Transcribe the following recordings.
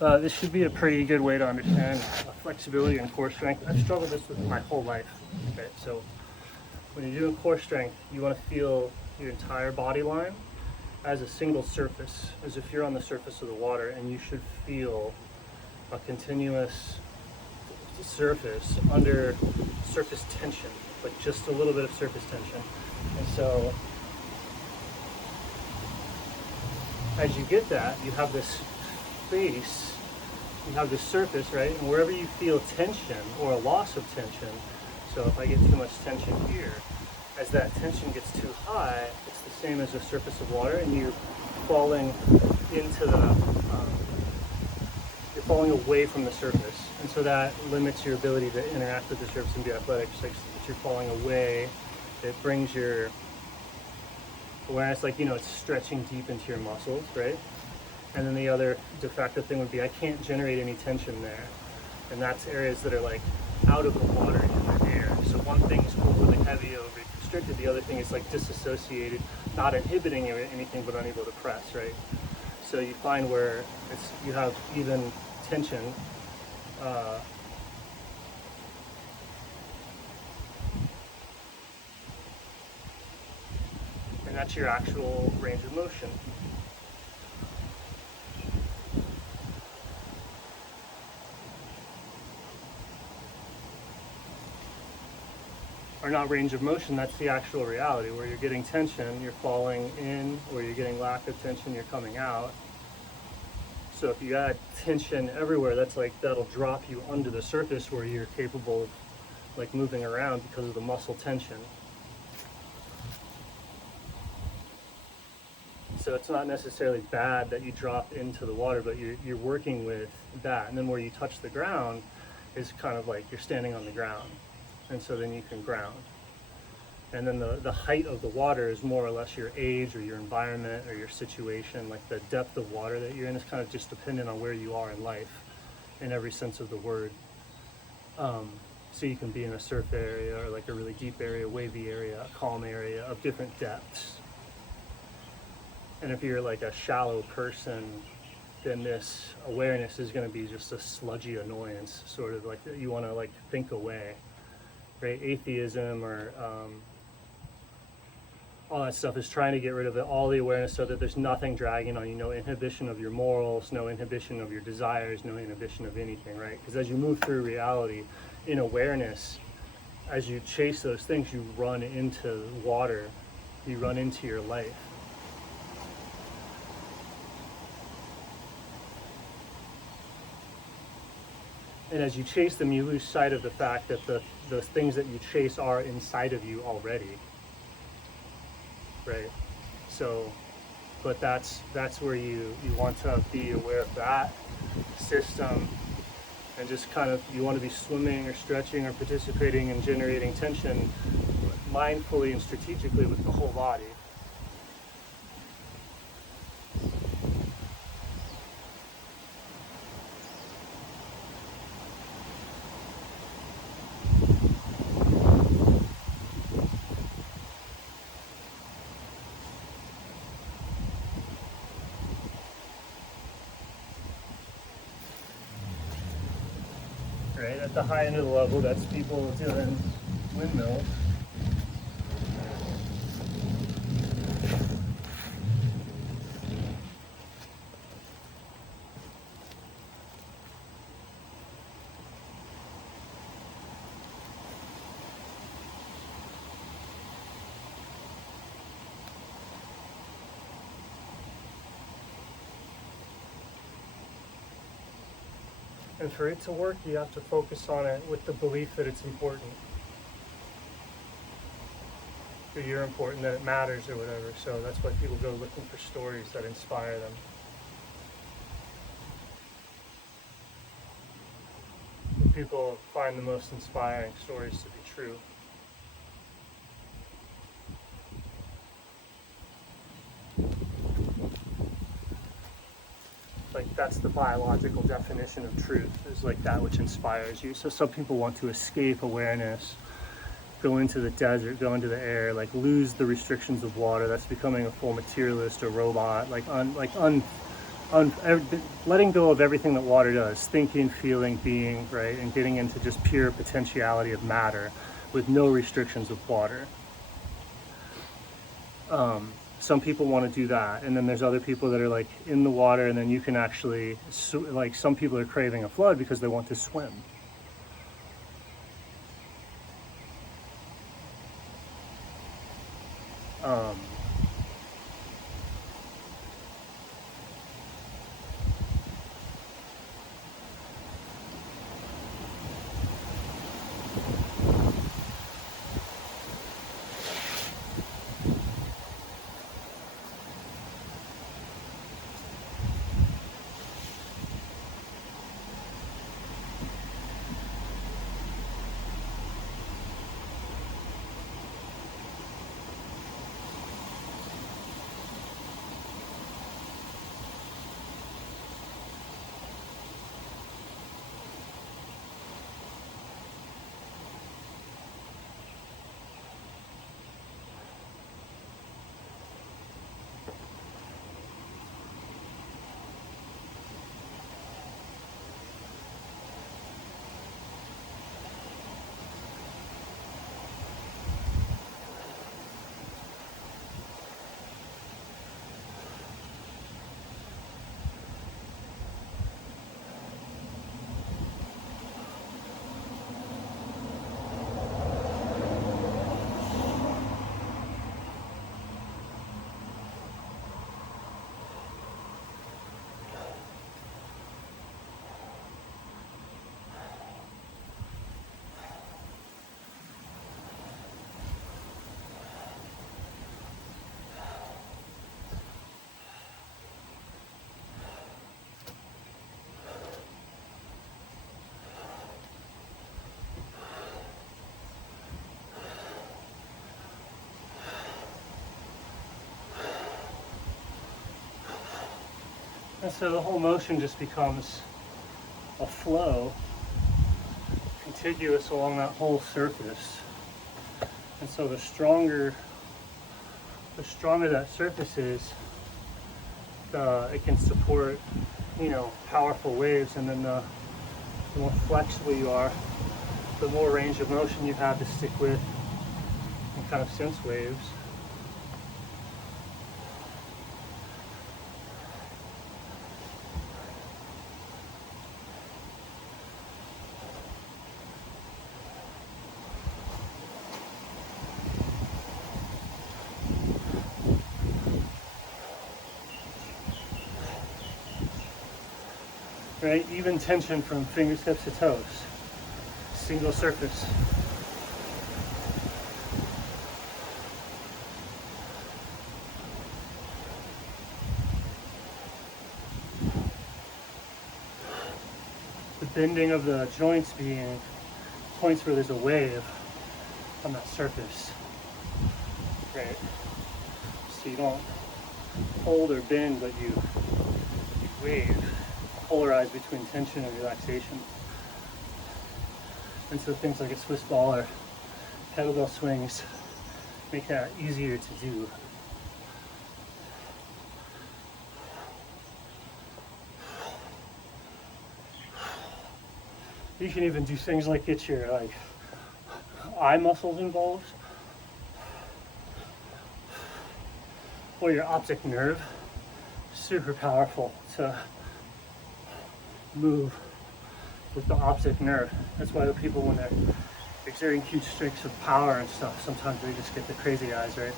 This should be a pretty good way to understand flexibility and core strength. I've struggled with this my whole life. Okay, so when you're doing core strength, you want to feel your entire body line as a single surface, as if you're on the surface of the water, and you should feel a continuous surface under surface tension, like just a little bit of surface tension. And so as you get that, you have this space, you have this surface, right? And wherever you feel tension or a loss of tension, so if I get too much tension here, as that tension gets too high, it's the same as the surface of water, and you're falling into the, you're falling away from the surface. And so that limits your ability to interact with the surface and be athletic. Just like you're falling away, it brings your awareness, like, it's stretching deep into your muscles, right? And then the other de facto thing would be I can't generate any tension there. And that's areas that are like out of the water in the air. So one thing is overly heavy, overly constricted. The other thing is like disassociated, not inhibiting anything but unable to press, right? So you find where you have even tension, and that's your actual range of motion. Or not range of motion, that's the actual reality, where you're getting tension, you're falling in, or you're getting lack of tension, you're coming out. So if you add tension everywhere, that'll drop you under the surface where you're capable of like moving around because of the muscle tension. So it's not necessarily bad that you drop into the water, but you're working with that. And then where you touch the ground is kind of like you're standing on the ground. And so then you can ground. And then the height of the water is more or less your age or your environment or your situation. Like the depth of water that you're in is kind of just dependent on where you are in life in every sense of the word. So you can be in a surf area or like a really deep area, wavy area, a calm area of different depths. And if you're like a shallow person, then this awareness is going to be just a sludgy annoyance, sort of like you want to like think away. Right? Atheism or all that stuff is trying to get rid of it, all the awareness, so that there's nothing dragging on you, no inhibition of your morals, no inhibition of your desires, no inhibition of anything, right? Because as you move through reality in awareness, as you chase those things, you run into water, you run into your life. And as you chase them, you lose sight of the fact that those things that you chase are inside of you already, right? So, but that's where you want to be aware of that system, and just kind of, you want to be swimming or stretching or participating in generating tension mindfully and strategically with the whole body. Right, at the high end of the level, that's people doing windmills. And for it to work, you have to focus on it with the belief that it's important. That you're important, that it matters or whatever. So that's why people go looking for stories that inspire them. People find the most inspiring stories to be true. Like, that's the biological definition of truth, is like that which inspires you. So some people want to escape awareness, go into the desert, go into the air, like lose the restrictions of water. That's becoming a full materialist or robot, letting go of everything that water does, thinking, feeling, being, right, and getting into just pure potentiality of matter with no restrictions of water. Some people want to do that, and then there's other people that are like in the water, and then you can actually, like some people are craving a flood because they want to swim. And so the whole motion just becomes a flow contiguous along that whole surface. And so the stronger that surface is, it can support, powerful waves, and then the more flexible you are, the more range of motion you have to stick with and kind of sense waves. Right? Even tension from fingertips to toes. Single surface. The bending of the joints being points where there's a wave on that surface. Right? So you don't hold or bend, but you wave. Polarize between tension and relaxation. And so things like a Swiss ball or kettlebell swings make that easier to do. You can even do things like get your eye muscles involved, or your optic nerve. Super powerful to move with the optic nerve. That's why the people, when they're exerting huge streaks of power and stuff, sometimes they just get the crazy eyes, right?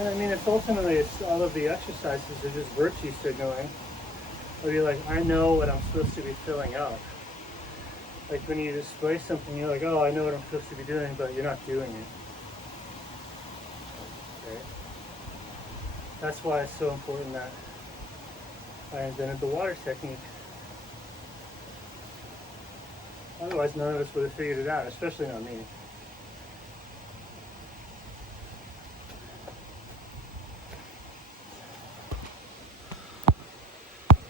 And I mean, it's ultimately, it's all of the exercises are just virtue signaling. Where you're like, I know what I'm supposed to be filling out. Like when you display something, you're like, oh, I know what I'm supposed to be doing, but you're not doing it. Okay? That's why it's so important that I invented the water technique. Otherwise, none of us would have figured it out, especially not me.